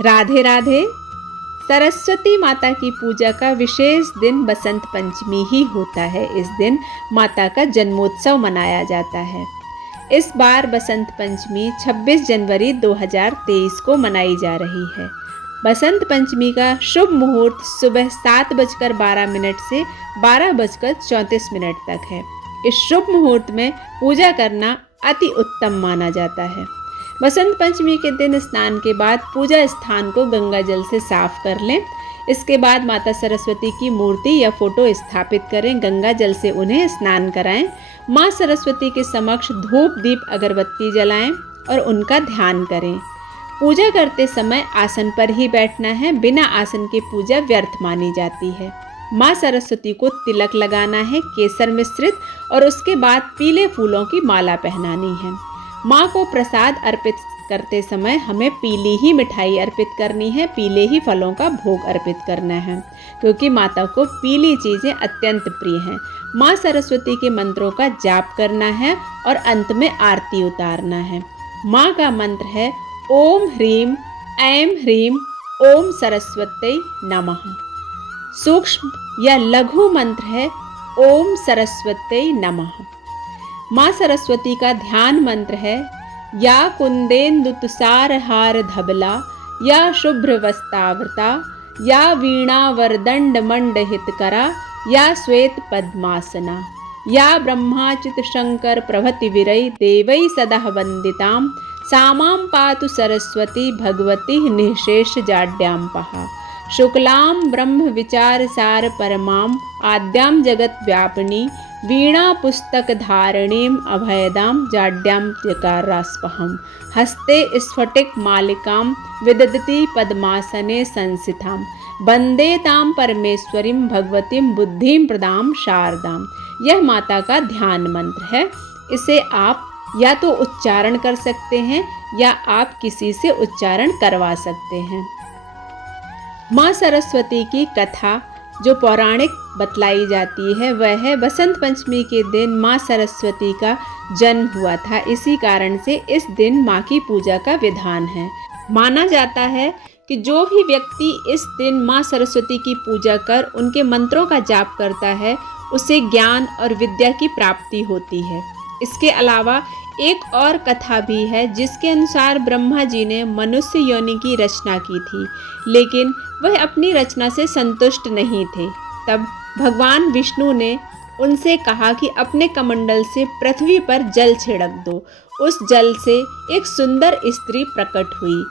राधे राधे। सरस्वती माता की पूजा का विशेष दिन बसंत पंचमी ही होता है। इस दिन माता का जन्मोत्सव मनाया जाता है। इस बार बसंत पंचमी 26 जनवरी 2023 को मनाई जा रही है। बसंत पंचमी का शुभ मुहूर्त सुबह 7:12 से 12:34 तक है। इस शुभ मुहूर्त में पूजा करना अति उत्तम माना जाता है। बसंत पंचमी के दिन स्नान के बाद पूजा स्थान को गंगा जल से साफ कर लें। इसके बाद माता सरस्वती की मूर्ति या फोटो स्थापित करें। गंगा जल से उन्हें स्नान कराएं। माँ सरस्वती के समक्ष धूप दीप अगरबत्ती जलाएं और उनका ध्यान करें। पूजा करते समय आसन पर ही बैठना है। बिना आसन के पूजा व्यर्थ मानी जाती है। माँ सरस्वती को तिलक लगाना है केसर मिश्रित, और उसके बाद पीले फूलों की माला पहनानी है। माँ को प्रसाद अर्पित करते समय हमें पीली ही मिठाई अर्पित करनी है, पीले ही फलों का भोग अर्पित करना है, क्योंकि माता को पीली चीज़ें अत्यंत प्रिय हैं। माँ सरस्वती के मंत्रों का जाप करना है और अंत में आरती उतारना है। माँ का मंत्र है ओम ह्रीम ऐं ह्रीम ओम सरस्वती नमः। सूक्ष्म या लघु मंत्र है ओम सरस्वती नमः। माँ सरस्वती का ध्यान मंत्र है या कुंदेन्दु तुषार हार धबला, या शुभ्र वस्त्रावृता, या वीणा वरदंड मंड हितकरा, या श्वेत पद्मासना, या ब्रह्माच्युत शंकर प्रभृति विरई देवै सदा वंदितां, सामां पातु सरस्वती भगवती निःशेष जाड्याम्पहा। शुक्लां ब्रह्म विचार सार परमां आद्यां जगत व्यापिनी, वीणा पुस्तक धारणीम अभयदां जाड्यां जकारास्पहम्। हस्ते स्फटिक मालिकां विदधति पद्मासने संसितां, वंदे तां परमेश्वरीं भगवतीं बुद्धिं प्रदां शारदां। यह माता का ध्यान मंत्र है। इसे आप या तो उच्चारण कर सकते हैं या आप किसी से उच्चारण करवा सकते हैं। माँ सरस्वती की कथा जो पौराणिक बतलाई जाती है वह है बसंत पंचमी के दिन माँ सरस्वती का जन्म हुआ था। इसी कारण से इस दिन माँ की पूजा का विधान है। माना जाता है कि जो भी व्यक्ति इस दिन माँ सरस्वती की पूजा कर उनके मंत्रों का जाप करता है उसे ज्ञान और विद्या की प्राप्ति होती है। इसके अलावा एक और कथा भी है जिसके अनुसार ब्रह्मा जी ने मनुष्य योनि की रचना की थी, लेकिन वह अपनी रचना से संतुष्ट नहीं थे। तब भगवान विष्णु ने उनसे कहा कि अपने कमंडल से पृथ्वी पर जल छिड़क दो। उस जल से एक सुंदर स्त्री प्रकट हुई।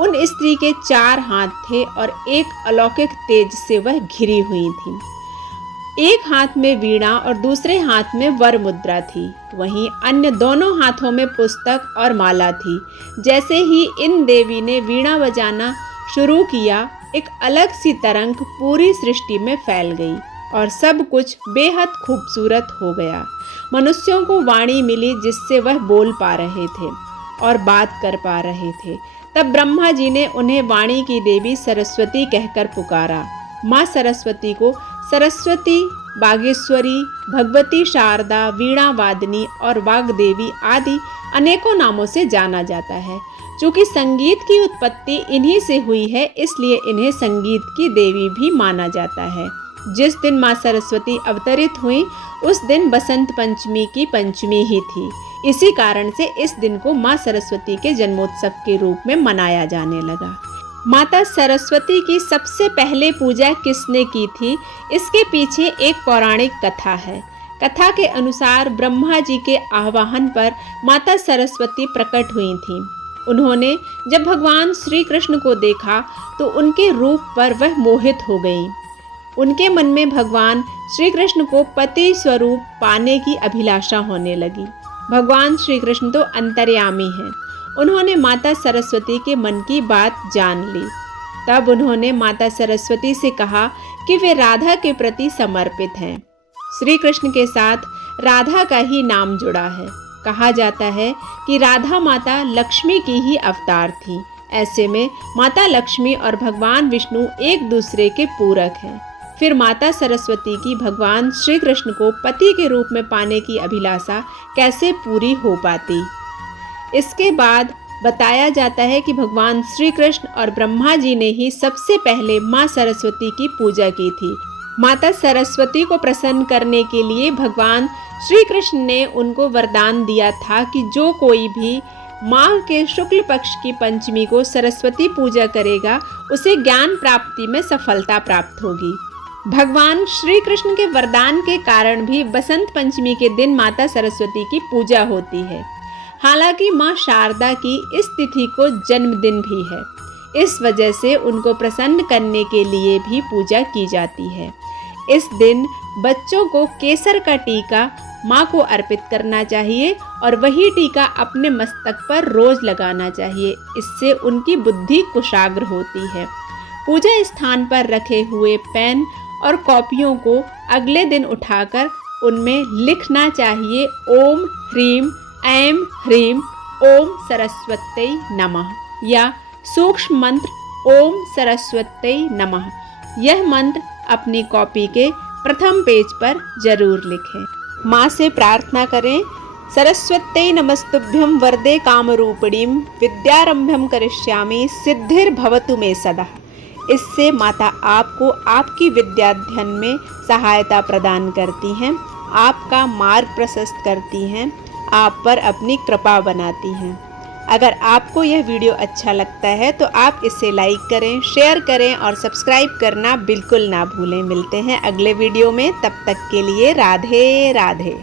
उन स्त्री के 4 हाथ थे और एक अलौकिक तेज से वह घिरी हुई थी। एक हाथ में वीणा और दूसरे हाथ में वर मुद्रा थी। वहीं अन्य दोनों हाथों में पुस्तक और माला थी। जैसे ही इन देवी ने वीणा बजाना शुरू किया, एक अलग सी तरंग पूरी सृष्टि में फैल गई और सब कुछ बेहद खूबसूरत हो गया। मनुष्यों को वाणी मिली जिससे वह बोल पा रहे थे और बात कर पा रहे थे। तब ब्रह्मा जी ने उन्हें वाणी की देवी सरस्वती कहकर पुकारा। माँ सरस्वती को सरस्वती, बागेश्वरी, भगवती शारदा, वीणा वादिनी और वाग्देवी आदि अनेकों नामों से जाना जाता है। चूँकि संगीत की उत्पत्ति इन्हीं से हुई है, इसलिए इन्हें संगीत की देवी भी माना जाता है। जिस दिन माँ सरस्वती अवतरित हुई उस दिन बसंत पंचमी की पंचमी ही थी। इसी कारण से इस दिन को माँ सरस्वती के जन्मोत्सव के रूप में मनाया जाने लगा। माता सरस्वती की सबसे पहले पूजा किसने की थी, इसके पीछे एक पौराणिक कथा है। कथा के अनुसार ब्रह्मा जी के आह्वान पर माता सरस्वती प्रकट हुई थीं। उन्होंने जब भगवान श्री कृष्ण को देखा तो उनके रूप पर वह मोहित हो गईं। उनके मन में भगवान श्री कृष्ण को पति स्वरूप पाने की अभिलाषा होने लगी। भगवान श्री कृष्ण तो अंतर्यामी हैं। उन्होंने माता सरस्वती के मन की बात जान ली। तब उन्होंने माता सरस्वती से कहा कि वे राधा के प्रति समर्पित हैं। श्री कृष्ण के साथ राधा का ही नाम जुड़ा है। कहा जाता है कि राधा माता लक्ष्मी की ही अवतार थी। ऐसे में माता लक्ष्मी और भगवान विष्णु एक दूसरे के पूरक हैं। फिर माता सरस्वती की भगवान श्री कृष्ण को पति के रूप में पाने की अभिलाषा कैसे पूरी हो पाती। इसके बाद बताया जाता है कि भगवान श्री कृष्ण और ब्रह्मा जी ने ही सबसे पहले माँ सरस्वती की पूजा की थी। माता सरस्वती को प्रसन्न करने के लिए भगवान श्री कृष्ण ने उनको वरदान दिया था कि जो कोई भी माह के शुक्ल पक्ष की पंचमी को सरस्वती पूजा करेगा उसे ज्ञान प्राप्ति में सफलता प्राप्त होगी। भगवान श्री कृष्ण के वरदान के कारण भी बसंत पंचमी के दिन माता सरस्वती की पूजा होती है। हालांकि माँ शारदा की इस तिथि को जन्मदिन भी है, इस वजह से उनको प्रसन्न करने के लिए भी पूजा की जाती है। इस दिन बच्चों को केसर का टीका माँ को अर्पित करना चाहिए और वही टीका अपने मस्तक पर रोज लगाना चाहिए। इससे उनकी बुद्धि कुशाग्र होती है। पूजा स्थान पर रखे हुए पेन और कॉपियों को अगले दिन उठाकर उनमें लिखना चाहिए ओम ह्रीम ऐं ह्रीम ओम सरस्वत्यै नमः या सूक्ष्म मंत्र ओम सरस्वत्यै नमः। यह मंत्र अपनी कॉपी के प्रथम पेज पर जरूर लिखें। माँ से प्रार्थना करें, सरस्वत्यै नमस्तुभ्यं वरदे कामरूपिणीं विद्यारंभं करिष्यामि सिद्धिर्भवतु मे सदा। इससे माता आपको आपकी विद्याध्ययन में सहायता प्रदान करती हैं, आपका मार्ग प्रशस्त करती हैं, आप पर अपनी कृपा बनाती हैं। अगर आपको यह वीडियो अच्छा लगता है तो आप इसे लाइक करें, शेयर करें और सब्सक्राइब करना बिल्कुल ना भूलें। मिलते हैं अगले वीडियो में, तब तक के लिए राधे राधे।